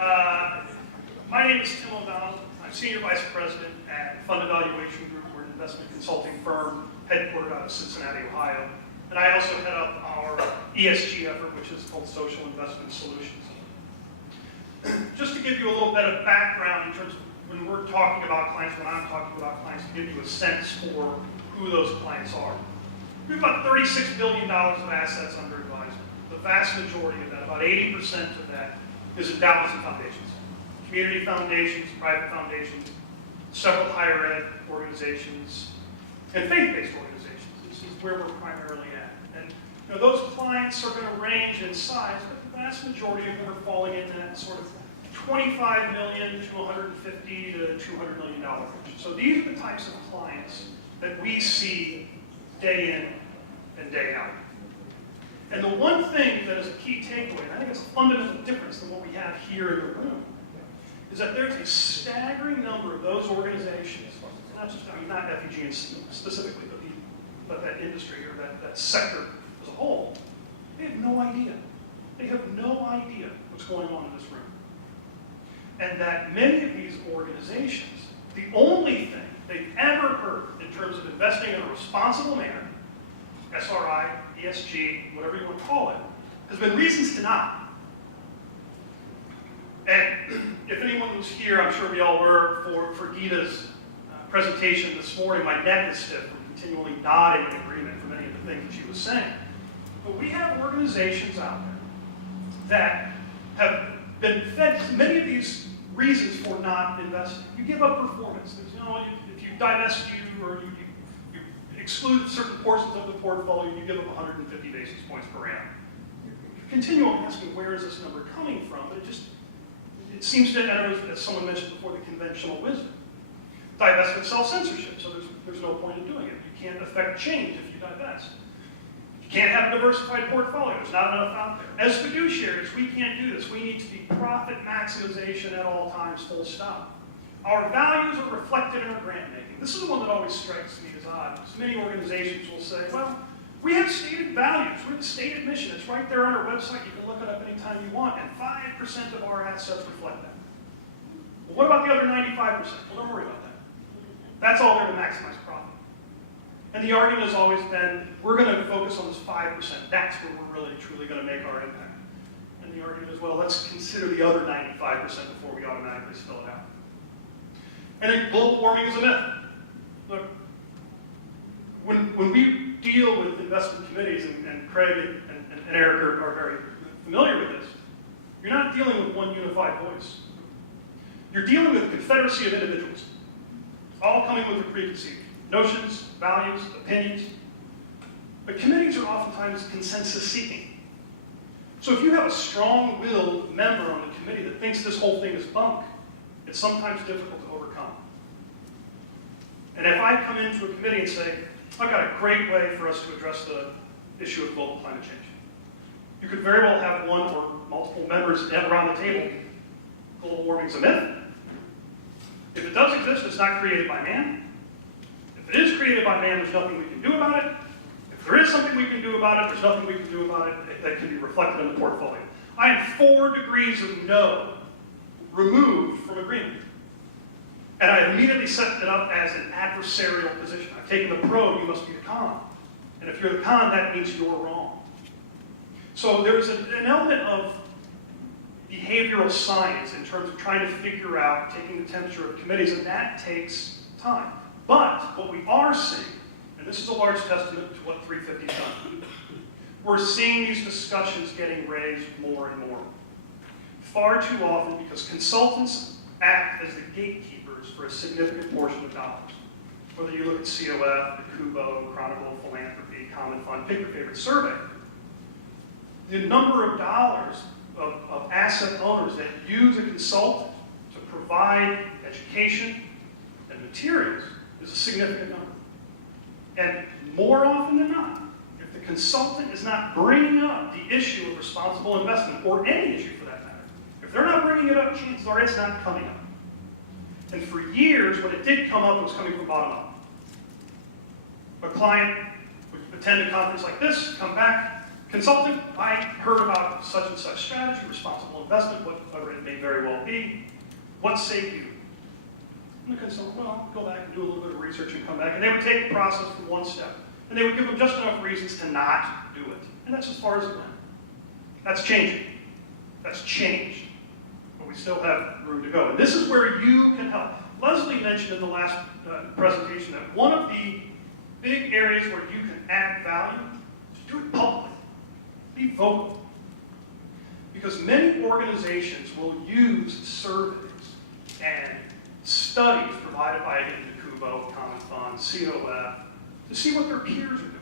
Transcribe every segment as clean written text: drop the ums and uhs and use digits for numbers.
My name is Tim O'Donnell. I'm Senior Vice President at Fund Evaluation Group. We're an investment consulting firm headquartered out of Cincinnati, Ohio. And I also head up our ESG effort, which is called Social Investment Solutions. Just to give you a little bit of background in terms of when we're talking about clients, when I'm talking about clients, to give you a sense for who those clients are. We have about $36 billion of assets under advisement. The vast majority of that, about 80% of that, is endowments and foundations. Community foundations, private foundations, several higher ed organizations, and faith-based organizations. This is where we're primarily at. And those clients are going to range in size, but the vast majority of them are falling in that sort of $25 million to $150 to $200 million range. So these are the types of clients that we see day in and day out. And the one thing that is a key takeaway, and I think it's a fundamental difference than what we have here in the room, is that there's a staggering number of those organizations, not just, not FEG specifically, but that industry or that sector as a whole, they have no idea. They have no idea what's going on in this room. And that many of these organizations, the only thing they've ever heard in terms of investing in a responsible manner, SRI, ESG, whatever you want to call it, has been reasons to not. And if anyone was here, I'm sure we all were, for Geeta's presentation this morning, my neck is stiff from continually nodding in agreement for many of the things that she was saying. But we have organizations out there that have been fed many of these reasons for not investing. You give up performance. If you divest or you exclude certain portions of the portfolio, you give up 150 basis points per annum. You're continually asking, where is this number coming from? But it seems to, as someone mentioned before, the conventional wisdom. Divestment self-censorship, so there's no point in doing it. You can't affect change if you divest. You can't have a diversified portfolio. There's not enough out there. As fiduciaries, we can't do this. We need to be profit maximization at all times, full stop. Our values are reflected in our grant making. This is the one that always strikes me as odd, because many organizations will say, well, we have stated values. We have a stated mission. It's right there on our website. You can look it up anytime you want, and 5% of our assets reflect that. Well, what about the other 95%? Well, don't worry about that. That's all there to maximize profit. And the argument has always been, we're going to focus on this 5%. That's where we're really, truly going to make our impact. And the argument is, well, let's consider the other 95% before we automatically spill it out. And then global warming is a myth. Look, when we deal with investment committees, and Craig and Eric are very familiar with this, you're not dealing with one unified voice. You're dealing with a confederacy of individuals, all coming with their preconceived notions, values, opinions. But committees are oftentimes consensus-seeking. So if you have a strong-willed member on the committee that thinks this whole thing is bunk, it's sometimes difficult to overcome. And if I come into a committee and say, I've got a great way for us to address the issue of global climate change. You could very well have one or multiple members around the table. Global warming is a myth. If it does exist, it's not created by man. If it is created by man, there's nothing we can do about it. If there is something we can do about it, there's nothing we can do about it that can be reflected in the portfolio. I am 4 degrees of no removed from agreement. And I immediately set it up as an adversarial position. I've taken the pro, you must be the con. And if you're the con, that means you're wrong. So there's an element of behavioral science in terms of trying to figure out, taking the temperature of committees, and that takes time. But what we are seeing, and this is a large testament to what 350's done, we're seeing these discussions getting raised more and more. Far too often, because consultants act as the gatekeepers for a significant portion of dollars. Whether you look at COF, the Kubo, Chronicle of Philanthropy, Common Fund, pick your favorite survey. The number of dollars of asset owners that use a consultant to provide education and materials is a significant number. And more often than not, if the consultant is not bringing up the issue of responsible investment, or any issue for that matter, if they're not bringing it up, chances are it's not coming up. And for years, when it did come up, it was coming from bottom up. A client would attend a conference like this, come back, Consultant, I heard about such and such strategy, responsible investment, whatever it may very well be. What say you? And the consultant, well, go back and do a little bit of research and come back. And they would take the process from one step. And they would give them just enough reasons to not do it. And that's as far as it went. That's changing. That's changed. But we still have room to go. And this is where you can help. Leslie mentioned in the last presentation that one of the big areas where you can add value is to do it publicly. Be vocal. Because many organizations will use surveys and studies provided by Kubo, Common Fund, COF, to see what their peers are doing.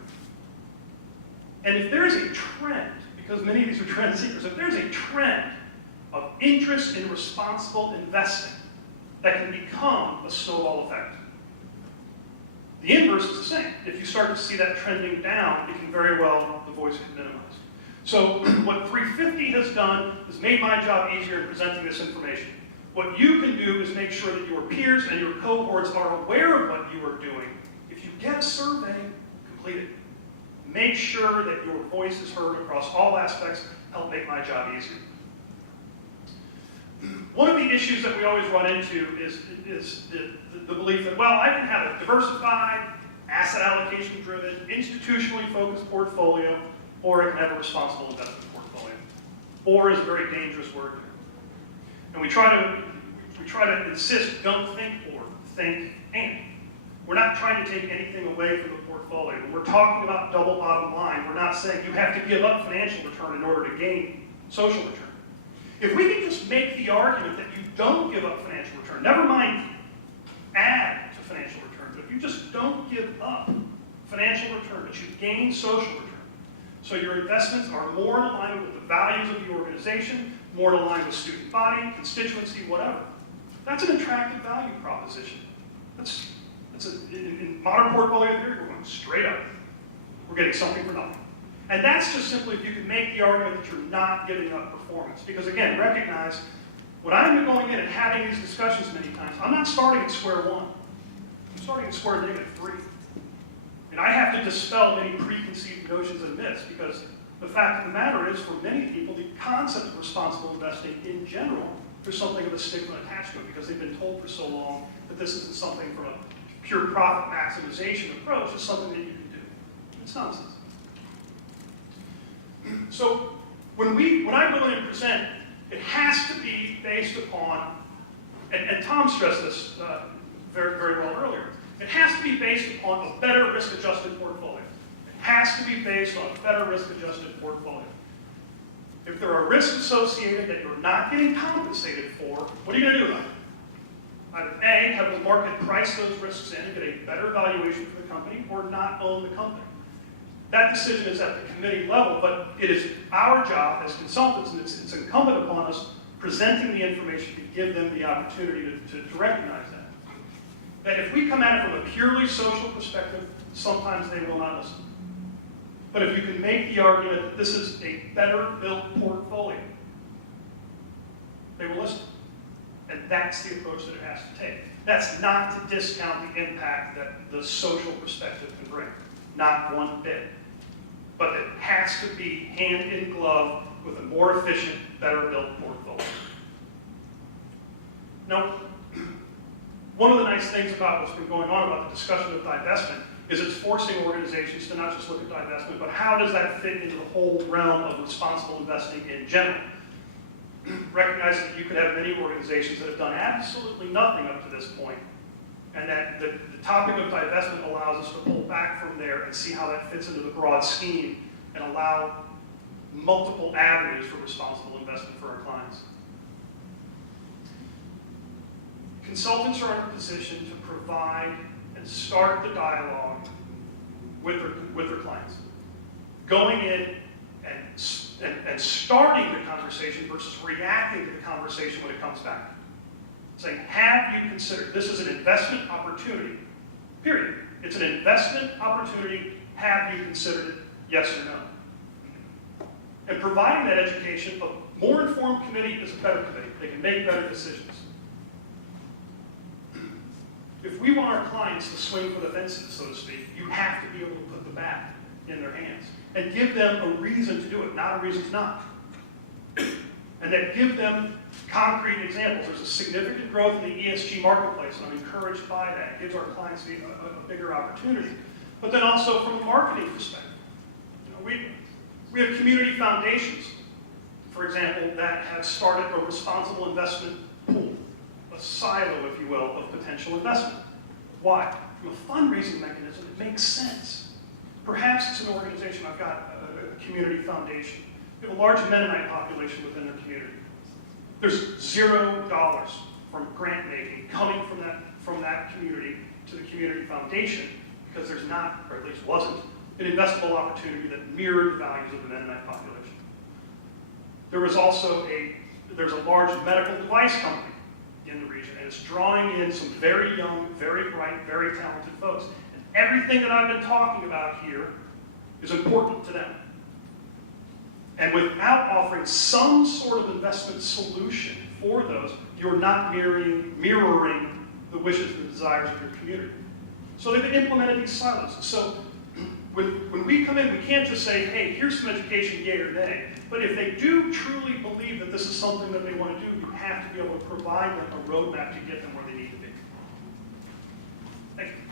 And if there is a trend, because many of these are trend seekers, if there's a trend of interest in responsible investing that can become a snowball effect. The inverse is the same. If you start to see that trending down, it can very well, the voice can minimize. So what 350 has done is made my job easier in presenting this information. What you can do is make sure that your peers and your cohorts are aware of what you are doing. If you get a survey, complete it. Make sure that your voice is heard across all aspects. Help make my job easier. One of the issues that we always run into is the belief that, well, I can have a diversified, asset allocation driven, institutionally focused portfolio, or I can have a responsible investment portfolio. Or is a very dangerous word here. And we try to insist, don't think or, think and. We're not trying to take anything away from the portfolio. When we're talking about double bottom line, we're not saying you have to give up financial return in order to gain social return. If we can just make the argument that you don't give up financial return, never mind add to financial return, but if you just don't give up financial return, but you gain social return, so your investments are more in alignment with the values of the organization, more in alignment with student body, constituency, whatever. That's an attractive value proposition. In modern portfolio theory, we're going straight up. We're getting something for nothing. And that's just simply if you can make the argument that you're not giving up performance. Because again, recognize, when I'm going in and having these discussions many times, I'm not starting at square one. I'm starting at square -3. And I have to dispel many preconceived notions and myths, because the fact of the matter is, for many people, the concept of responsible investing in general, there's something of a stigma attached to it, because they've been told for so long that this isn't something from a pure profit maximization approach, it's something that you can do. It's nonsense. So when I go in and present, it has to be based upon, and Tom stressed this very, very well earlier, it has to be based upon a better risk-adjusted portfolio. It has to be based on a better risk-adjusted portfolio. If there are risks associated that you're not getting compensated for, what are you going to do about it? Either A, have the market price those risks in and get a better valuation for the company, or not own the company. That decision is at the committee level, but it is our job as consultants, and it's incumbent upon us presenting the information to give them the opportunity to recognize that. That if we come at it from a purely social perspective, sometimes they will not listen. But if you can make the argument that this is a better built portfolio, they will listen. And that's the approach that it has to take. That's not to discount the impact that the social perspective can bring. Not one bit. But it has to be hand in glove with a more efficient, better built portfolio. Now, one of the nice things about what's been going on about the discussion of divestment is it's forcing organizations to not just look at divestment, but how does that fit into the whole realm of responsible investing in general? Recognizing that you could have many organizations that have done absolutely nothing up to this point, and that the topic of divestment allows us to pull back from there and see how that fits into the broad scheme and allow multiple avenues for responsible investment for our clients. Consultants are in a position to provide and start the dialogue with their clients. Going in and starting the conversation versus reacting to the conversation when it comes back. Saying, have you considered, this is an investment opportunity, period. It's an investment opportunity, have you considered it, yes or no? And providing that education, a more informed committee is a better committee. They can make better decisions. If we want our clients to swing for the fences, so to speak, you have to be able to put the bat in their hands. and give them a reason to do it, not a reason to not. And then give them concrete examples. There's a significant growth in the ESG marketplace, and I'm encouraged by that. It gives our clients a bigger opportunity. But then also from a marketing perspective. We have community foundations, for example, that have started a responsible investment pool, a silo, if you will, of potential investment. Why? From a fundraising mechanism, it makes sense. Perhaps it's an organization, I've got a community foundation. We have a large Mennonite population within their community. There's $0 from grant making coming from that community to the community foundation because there's not, or at least wasn't, an investable opportunity that mirrored the values of the Mennonite population. There's a large medical device company in the region, and it's drawing in some very young, very bright, very talented folks. And everything that I've been talking about here is important to them. And without offering some sort of investment solution for those, you're not mirroring the wishes and desires of your community. So they've implemented these silos. So when we come in, we can't just say, hey, here's some education, yay or nay. But if they do truly believe that this is something that they want to do, you have to be able to provide them a roadmap to get them where they need to be. Thank you.